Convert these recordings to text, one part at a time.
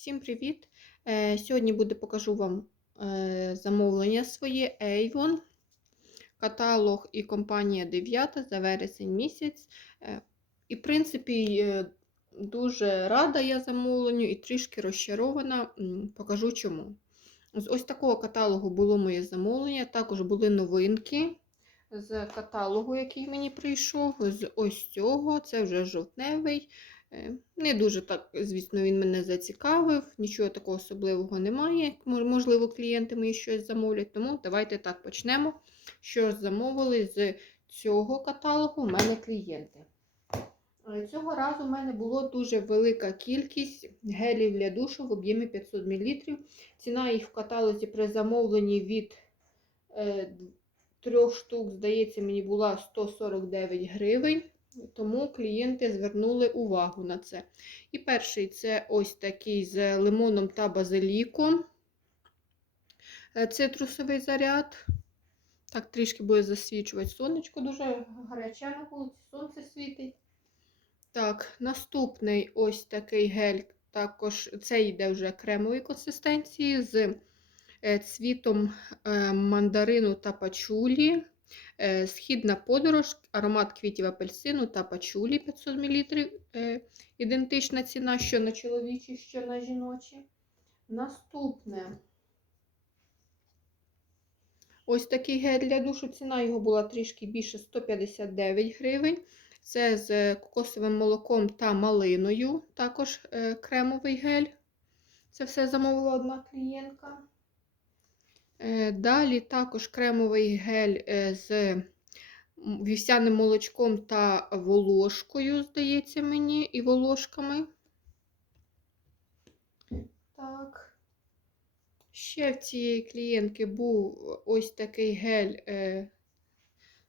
Всім привіт! Е, Сьогодні буде покажу вам е, замовлення своє Avon, каталог і компанія 9 за вересень місяць. Е, І, в принципі, дуже рада я замовленню і трішки розчарована. Покажу чому. З ось такого каталогу було моє замовлення. Також були новинки з каталогу, який мені прийшов. З ось цього, це вже жовтневий. Е, Не дуже так, звісно, він мене зацікавив, нічого такого особливого немає. Можливо, клієнти мої щось замовлять, тому давайте так почнемо. Що замовили з цього каталогу в мене клієнти. Е, Цього разу в мене було дуже велика кількість гелів для душу в об'ємі 500 мл. Ціна їх в каталозі при замовленні від е, трьох штук, здається, мені була 149 гривень. Тому клієнти звернули увагу на це. І перший це ось такий з лимоном та базиліком. Е, Цитрусовий заряд. Так, трішки буде засвічувати сонечко, дуже гаряче на вулиці, сонце світить. Так, наступний ось такий гель. Також це йде вже кремової консистенції з е, цвітом е, мандарину та пачулі. Е, Східна подорож, аромат квітів апельсину та пачулі 500 мл. Е, Ідентична ціна, що на чоловічі, що на жіночі. Наступне. Ось такий гель для душу. Ціна його була трішки більше 159 гривень. Це з кокосовим молоком та малиною. Також е, кремовий гель. Це все замовила одна клієнтка. Е, Далі також кремовий гель е, з вівсяним молочком та волошкою, здається мені, і волошками. Так. Ще в цієї клієнтки був ось такий гель е,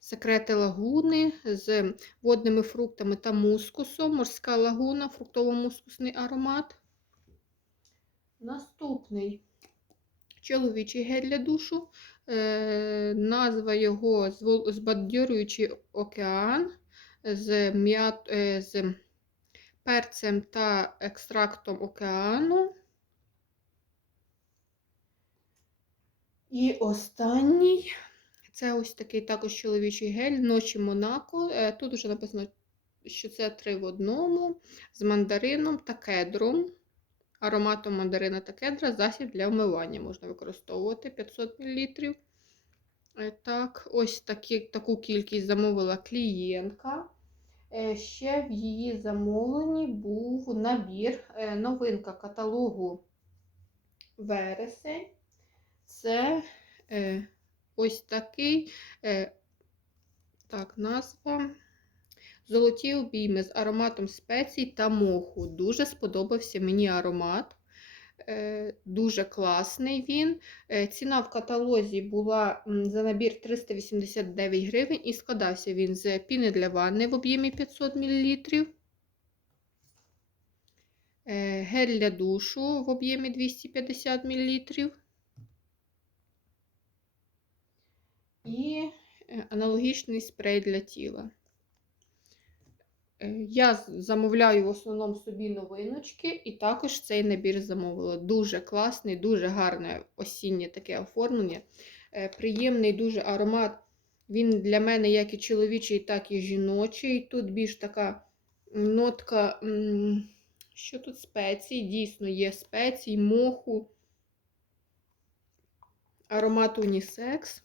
секрети лагуни з водними фруктами та мускусом. Морська лагуна, фруктово-мускусний аромат. Наступний чоловічий гель для душу. Е, назва його збадьорюючий океан з, е, з перцем та екстрактом океану. І останній це ось такий також чоловічий гель ночі Монако. Е, Тут вже написано, що це три в одному з мандарином та кедром. Ароматом мандарина та кедра, засіб для вмивання можна використовувати 500 мл. Так, ось такі, таку кількість замовила клієнтка. Е, Ще в її замовленні був набір, е, новинка каталогу вересень. Це е, ось такий, е, так, назва. Золоті обійми з ароматом спецій та моху. Дуже сподобався мені аромат. Е, Дуже класний він. Е, Ціна в каталозі була за набір 389 гривень і складався він з піни для ванни в об'ємі 500 мл. Гель для душу в об'ємі 250 мл. І е, аналогічний спрей для тіла. Е, Я замовляю в основному собі новиночки, і також цей набір замовила. Дуже класний, дуже гарне осіннє таке оформлення. Е, Приємний дуже аромат. Він для мене як і чоловічий, так і жіночий. Тут більш така нотка, що тут спеції, дійсно є спеції, моху, аромат унісекс.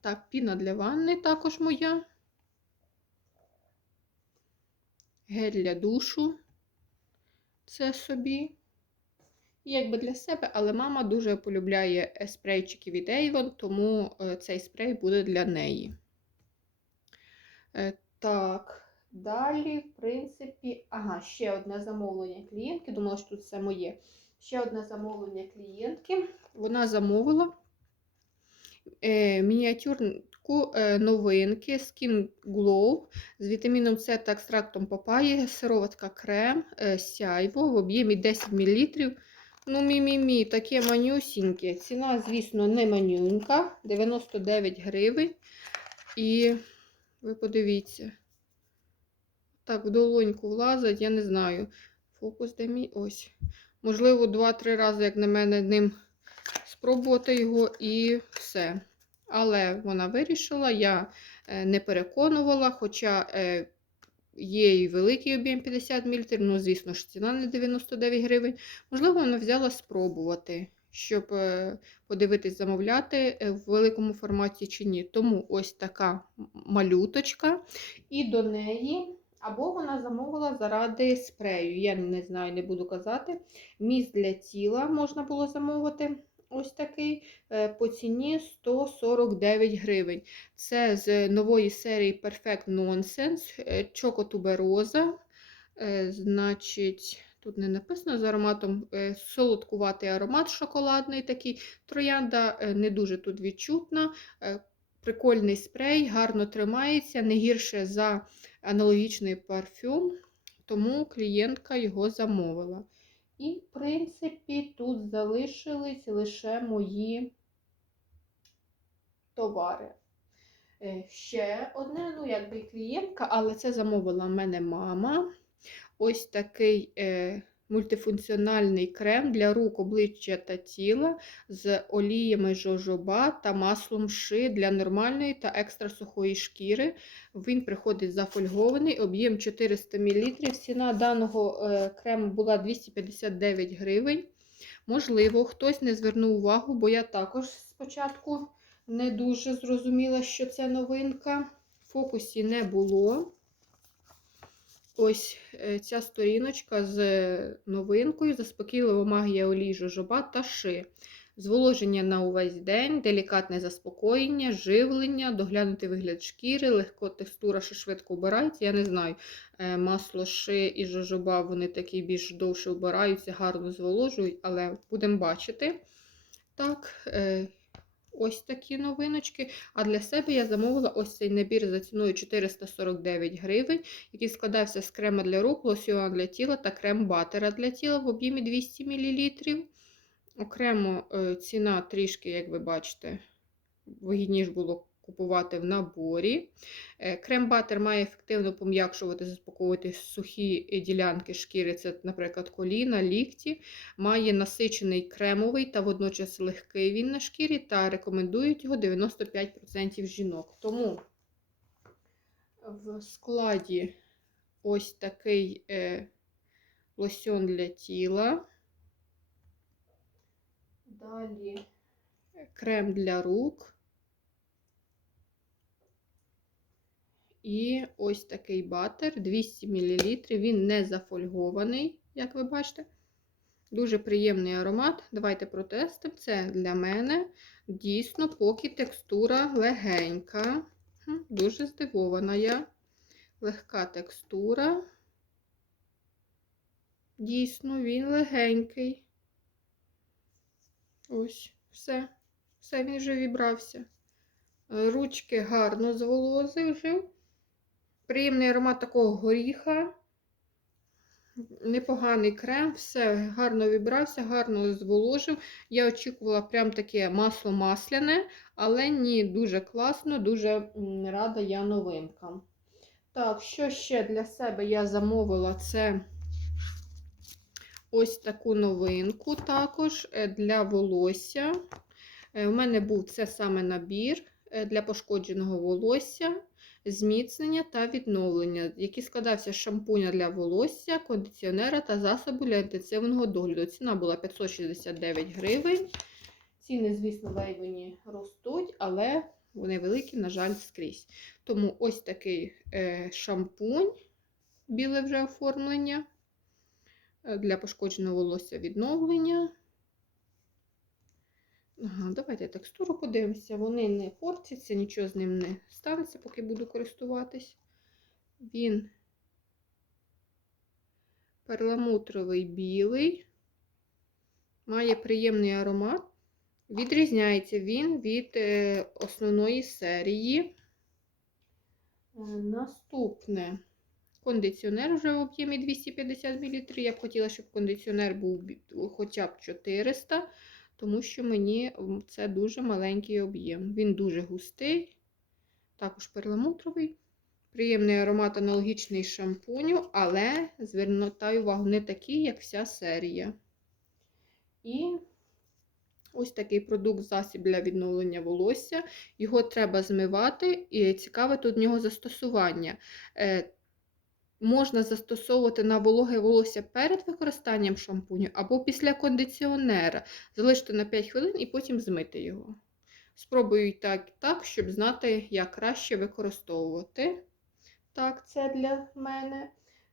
Так, піна для ванни також моя. Гель для душу. Це собі. Якби для себе, але мама дуже полюбляє спрейчики від Avon, тому е, цей спрей буде для неї. Е, Так, далі, в принципі, ага, ще одне замовлення клієнтки. Думала, що тут все моє. Ще одне замовлення клієнтки. Вона замовила е, мініатюрку е, новинки Skin Glow з вітаміном С та екстрактом папаї, сироватка крем, е, сяйво в об'ємі 10 мл. Ну, мі-мі-мі, таке манюсіньке. Ціна, звісно, не манюнька, 99 гривень. І ви подивіться. Так, в долоньку влазить, я не знаю. Фокус де мій ось. Можливо, 2-3 рази, як на мене, ним спробувати його і все. Але вона вирішила, я е, не переконувала, хоча е, є і великий об'єм 50 мл, ну, звісно ж, ціна не 99 гривень. Можливо, вона взяла спробувати, щоб е, подивитись, замовляти в великому форматі чи ні. Тому ось така малюточка. І до неї, або вона замовила заради спрею. Я не знаю, не буду казати. Міст для тіла можна було замовити. Ось такий е, по ціні 149 гривень. Це з нової серії Perfect Nonsense, е, чокотубероза. Е, Значить, тут не написано з ароматом солодкуватий аромат шоколадний такий. Троянда не дуже тут відчутна. Прикольний спрей, гарно тримається, не гірше за аналогічний парфюм, тому клієнтка його замовила. І, в принципі, тут залишились лише мої товари. Е, Ще одне, ну, якби клієнтка, але це замовила в мене мама. Ось такий е, мультифункціональний крем для рук, обличчя та тіла з оліями жожоба та маслом ши для нормальної та екстра сухої шкіри. Він приходить зафольгований, об'єм 400 мл. Ціна даного е, крему була 259 гривень. Можливо, хтось не звернув увагу, бо я також спочатку не дуже зрозуміла, що це новинка. В фокусі не було. Ось е, ця сторіночка з новинкою Заспокійлива магія олій жожоба та ши. Зволоження на увесь день, делікатне заспокоєння, живлення, доглянутий вигляд шкіри, легко текстура, що швидко вбирається. Я не знаю, е, масло ши і жожоба вони такі більш довше вбираються, гарно зволожують, але будемо бачити. Так, е, ось такі новиночки. А для себе я замовила ось цей набір за ціною 449 гривень, який складався з крема для рук, лосьйона для тіла та крем-батера для тіла в об'ємі 200 мл. Окремо е, ціна трішки, як ви бачите, вигідніше було купувати в наборі. Е, Крем-батер має ефективно пом'якшувати, заспокоювати сухі е, ділянки шкіри, це, наприклад, коліна, лікті. Має насичений кремовий та водночас легкий він на шкірі, та рекомендують його 95% жінок. Тому в складі ось такий е, лосьон для тіла. Далі крем для рук. І ось такий батер 200 мл. Він не зафольгований, як ви бачите. Дуже приємний аромат. Давайте протестимо. Це для мене дійсно, поки текстура легенька. Дуже здивована я. Легка текстура. Дійсно, він легенький. Ось, все. Все, він вже вібрався. Ручки гарно зволожив. Приємний аромат такого горіха. Непоганий крем, все гарно вібрався, гарно зволожив. Я очікувала прям таке масло масляне, але ні, дуже класно, дуже рада я новинкам. Так, що ще для себе я замовила? Це ось таку новинку також е, для волосся. Е, У мене був це саме набір е, для пошкодженого волосся, зміцнення та відновлення, який складався з шампуня для волосся, кондиціонера та засобу для інтенсивного догляду. Ціна була 569 гривень. Ціни, звісно, Avon ростуть, але вони великі, на жаль, скрізь. Тому ось такий е, шампунь, біле вже оформлення е, для пошкодженого волосся відновлення. Ага, давайте текстуру подивимося. Вони не портяться, нічого з ним не станеться, поки буду користуватись. Він перламутровий білий, має приємний аромат. Відрізняється він від е, основної серії. Е, Наступне кондиціонер вже в об'ємі 250 мл. Я б хотіла, щоб кондиціонер був хоча б 400 тому що мені це дуже маленький об'єм. Він дуже густий, також перламутровий. Приємний аромат аналогічний шампуню, але звертаю увагу, не такий, як вся серія. І ось такий продукт засіб для відновлення волосся. Його треба змивати, і цікаве тут в нього застосування. Можна застосовувати на вологе волосся перед використанням шампуню або після кондиціонера. Залишити на 5 хвилин і потім змити його. Спробую і так, так, щоб знати, як краще використовувати. Так, це для мене.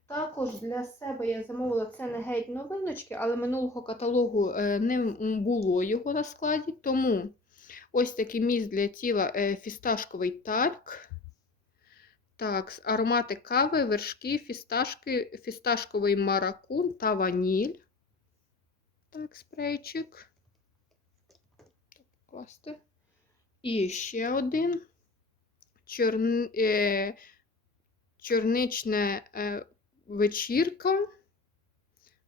Також для себе я замовила це не геть новиночки, але минулого каталогу е, не було його на складі. Тому ось такий міст для тіла е, фісташковий тальк. Так, аромати кави, вершки, фісташки, фісташковий маракун та ваніль. Так, спрейчик. Класти. І ще один. Чорн... Е... Чорничне е... вечірка.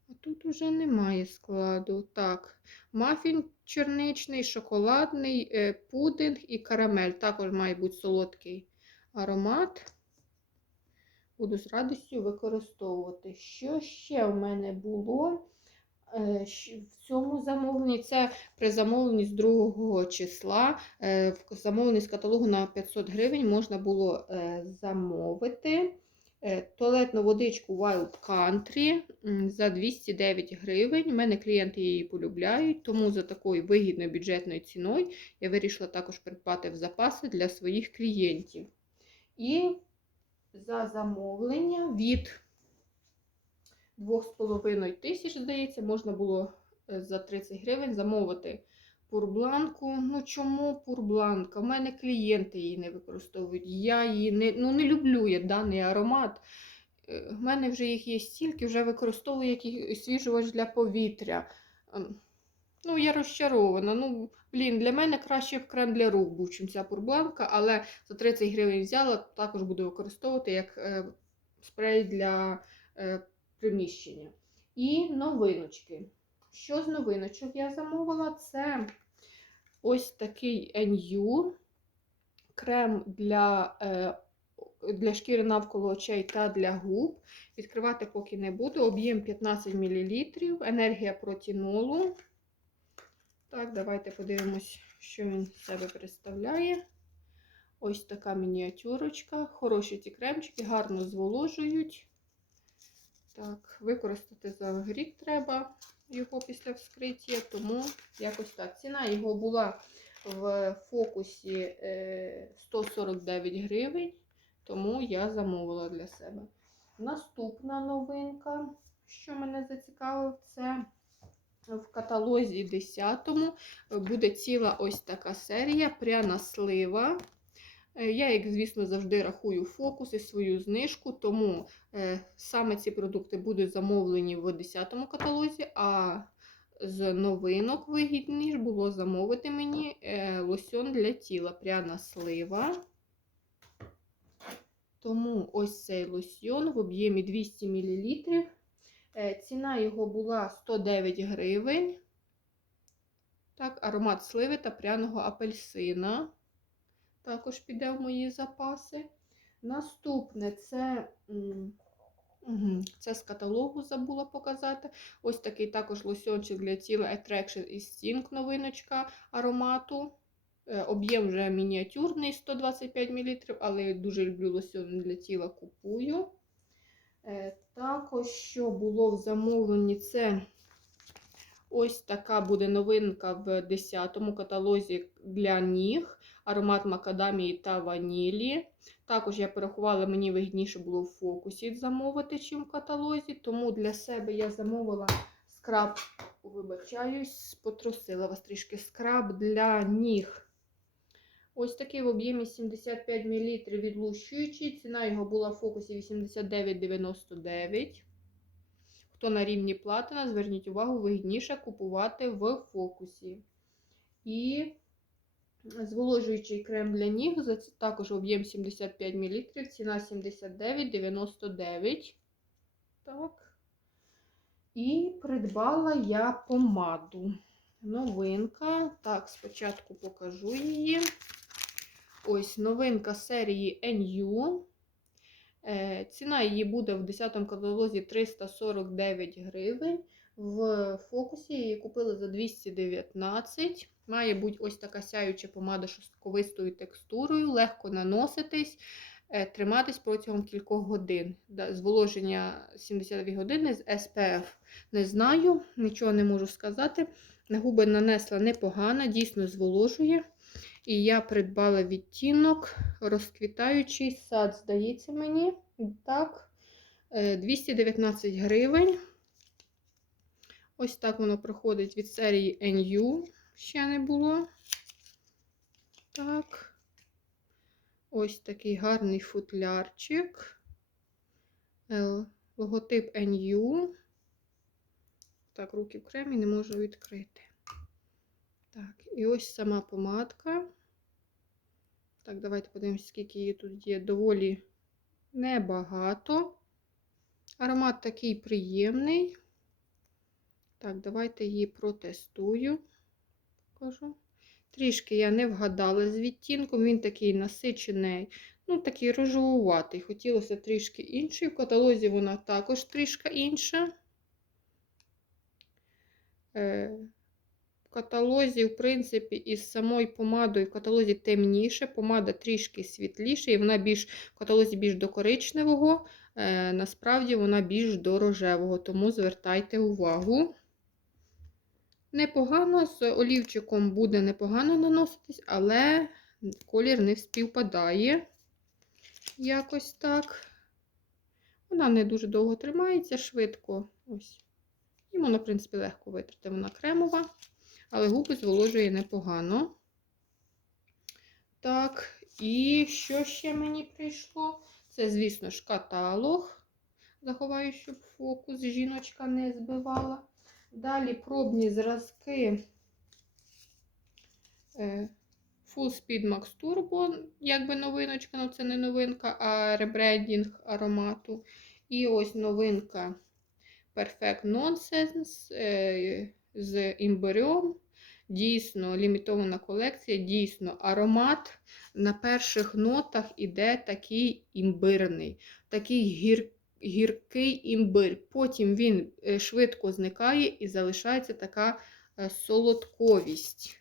А тут уже немає складу. Так, мафін чорничний, шоколадний, е... пудинг і карамель. Також має бути солодкий аромат. Буду з радістю використовувати. Що ще в мене було е, в цьому замовленні? Це при замовленні з 2 числа. е, В замовленні з каталогу на 500 гривень можна було е, замовити туалетну водичку Wild Country за 209 гривень. У мене клієнти її полюбляють, тому за такою вигідною бюджетною ціною я вирішила також придбати в запаси для своїх клієнтів. І за замовлення від 2,5 тисяч, здається, можна було е, за 30 гривень замовити пурбланку. Ну чому пурбланка? У мене клієнти її не використовують. Я її не, ну, не люблю я даний аромат. Е, В мене вже їх є стільки, вже використовую як освіжувач для повітря. Ну, я розчарована. Ну, блін, для мене краще б крем для рук був, чим ця пурбланка, але за 30 гривень взяла, також буду використовувати як е, спрей для е, приміщення. І новиночки. Що з новиночок я замовила? Це ось такий NU крем для, е, для шкіри навколо очей та для губ. Відкривати поки не буду. Об'єм 15 мл, енергія протінолу. Так, давайте подивимось, що він себе представляє. Ось така мініатюрочка. Хороші ці кремчики, гарно зволожують. Так, використати за рік треба його після вскриття, тому якось так. Ціна його була в фокусі е, 149 гривень, тому я замовила для себе. Наступна новинка, що мене зацікавив, це в каталозі 10 буде ціла ось така серія пряна слива. Е, Я, як звісно, завжди рахую фокус і свою знижку, тому е, саме ці продукти будуть замовлені в 10 каталозі, а з новинок вигідніше було замовити мені е, лосьон для тіла пряна слива. Тому ось цей лосьон в об'ємі 200 мл. Е, Ціна його була 109 гривень. Так, аромат сливи та пряного апельсина. Також піде в мої запаси. Наступне це, це з каталогу забула показати. Ось такий також лосьончик для тіла Attraction і Sting новиночка аромату. Е, Об'єм вже мініатюрний 125 мл, але я дуже люблю лосьон для тіла купую. Також, що було в замовленні, це ось така буде новинка в 10 каталозі для ніг. Аромат макадамії та ванілі. Також я порахувала, мені вигідніше було в фокусі замовити, чим в каталозі. Тому для себе я замовила скраб, вибачаюсь, потрусила вас трішки скраб для ніг. Ось такий в об'ємі 75 мл відлущуючий. Ціна його була в фокусі 89,99. Хто на рівні платина, зверніть увагу, вигідніше купувати в фокусі. І зволожуючий крем для ніг, також об'єм 75 мл, ціна 79,99. Так. І придбала я помаду. Новинка. Так, спочатку покажу її. Ось новинка серії NU. Е, Ціна її буде в 10 каталозі 349 гривень. в фокусі. Її купили за 219. Має бути ось така сяюча помада шовковистою текстурою, легко наноситись, е, триматись протягом кількох годин. Зволоження 72 години з SPF не знаю, нічого не можу сказати. На губи нанесла непогано, дійсно зволожує. І я придбала відтінок розквітаючий сад, здається мені. Так, е, 219 гривень. Ось так воно проходить від серії NU. Ще не було. Так. Ось такий гарний футлярчик. Е, Логотип NU. Так, руки в кремі не можу відкрити. Так, і ось сама помадка. Так, давайте подивимося, скільки її тут є. Доволі небагато. Аромат такий приємний. Так, давайте її протестую. Покажу. Трішки я не вгадала з відтінком. Він такий насичений, ну, такий рожевуватий. Хотілося трішки інший. В каталозі вона також трішки інша. Е, каталозі, в принципі, із самою помадою в каталозі темніше, помада трішки світліша, і вона більш в каталозі більш до коричневого, е, насправді вона більш до рожевого, тому звертайте увагу. Непогано, з олівчиком буде непогано наноситись, але колір не співпадає. Якось так. Вона не дуже довго тримається, швидко. Ось. І вона, в принципі, легко витрати. Вона кремова, але губи зволожує непогано. Так, і що ще мені прийшло? Це, звісно ж, каталог. Заховаю, щоб фокус жіночка не збивала. Далі пробні зразки е, Full Speed Max Turbo, якби новиночка, але це не новинка, а ребрендінг аромату. І ось новинка Perfect Nonsense е, з імбирем. Дійсно, лімітована колекція, дійсно, аромат на перших нотах іде такий імбирний, такий гіркий гіркий імбир. Потім він е, швидко зникає і залишається така е, солодковість.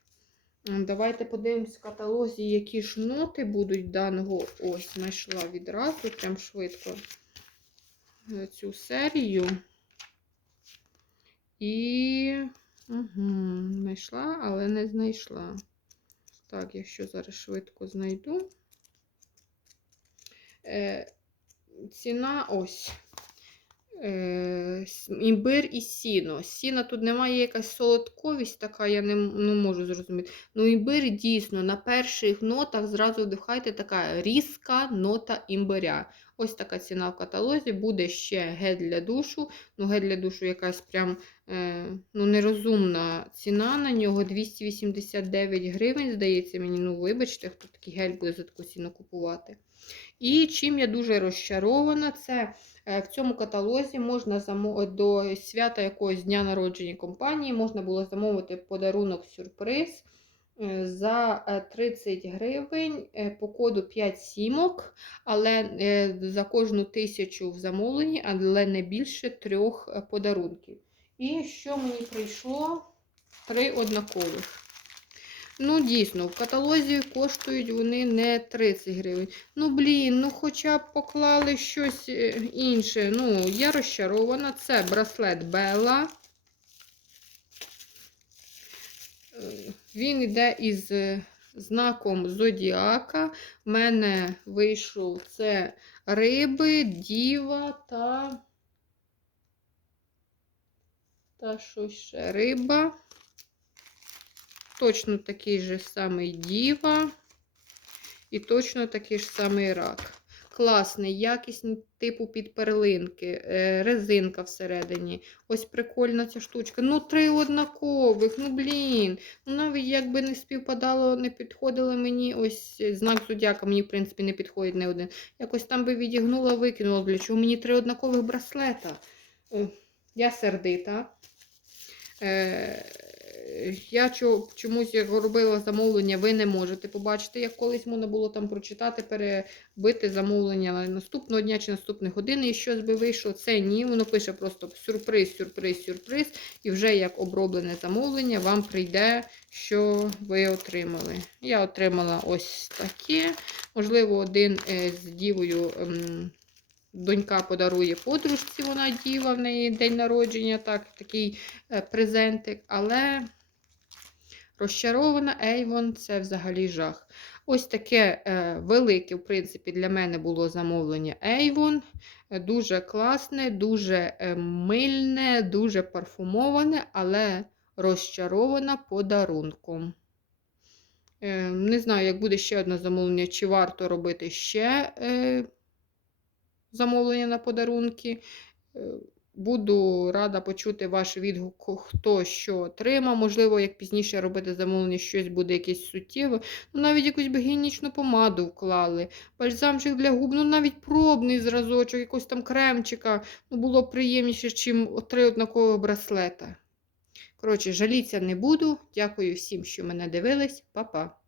Давайте подивимось в каталозі, які ж ноти будуть даного. Ось, знайшла відразу, прям швидко е, цю серію. І угу, знайшла, але не знайшла. Так, якщо зараз швидко знайду ціна ось. Е, імбир і сіно. Сіна тут немає якась солодковість, така, я не, не можу зрозуміти. Ну, імбир дійсно на перших нотах зразу вдихайте така різка нота імбиря. Ось така ціна в каталозі. Буде ще гель для душу. Ну, гель для душу якась прям е, ну, нерозумна ціна на нього 289 гривень, здається мені. Ну, вибачте, хто такий гель буде за таку ціну купувати. І чим я дуже розчарована, це в цьому каталозі можна замовити до свята якогось дня народження компанії, можна було замовити подарунок сюрприз е, за 30 е, гривень по коду 5 сімок, але за кожну тисячу в замовленні, але не більше трьох подарунків. І що мені прийшло? Три однакових. Ну, дійсно, в каталозі коштують вони не 30 гривень. Ну, блін, ну хоча б поклали щось е, інше. Ну, я розчарована. Це браслет Белла. Він йде із е, знаком Зодіака. У мене вийшов це риби, діва та. Та що ще риба. Точно такий же самий діва. І точно такий ж самий рак. Класний, якісний, типу під перлинки, е, резинка всередині. Ось прикольна ця штучка. Ну, три однакових, ну блін. Ну, навіть якби не співпадало, не підходили мені ось знак зодяка, мені, в принципі, не підходить не один. Якось там би відігнула, викинула. Для чого мені три однакових браслета? Я сердита. Е, е, я чомусь як робила замовлення, ви не можете побачити, як колись можна було там прочитати, перебити замовлення на наступного дня чи наступної години, і щось би вийшло. Це ні, воно пише просто сюрприз, сюрприз, сюрприз. І вже як оброблене замовлення вам прийде, що ви отримали. Я отримала ось таке. Можливо, один е, з дівою. ем, Донька подарує подружці, вона діва, в неї день народження, так, такий е, презентик, але розчарована Avon це взагалі жах. Ось таке е, велике, в принципі, для мене було замовлення Avon. Е, Дуже класне, дуже е, мильне, дуже парфумоване, але розчарована подарунком. Не знаю, як буде ще одне замовлення, чи варто робити ще замовлення на подарунки. Буду рада почути ваш відгук, хто що отримав. Можливо, як пізніше робити замовлення, щось буде якесь суттєве. Ну, навіть якусь би гігієнічну помаду вклали, бальзамчик для губ, ну навіть пробний зразочок, якогось там кремчика. Ну, було приємніше, ніж три однакових браслета. Коротше, жалітися не буду. Дякую всім, що мене дивились. Па-па.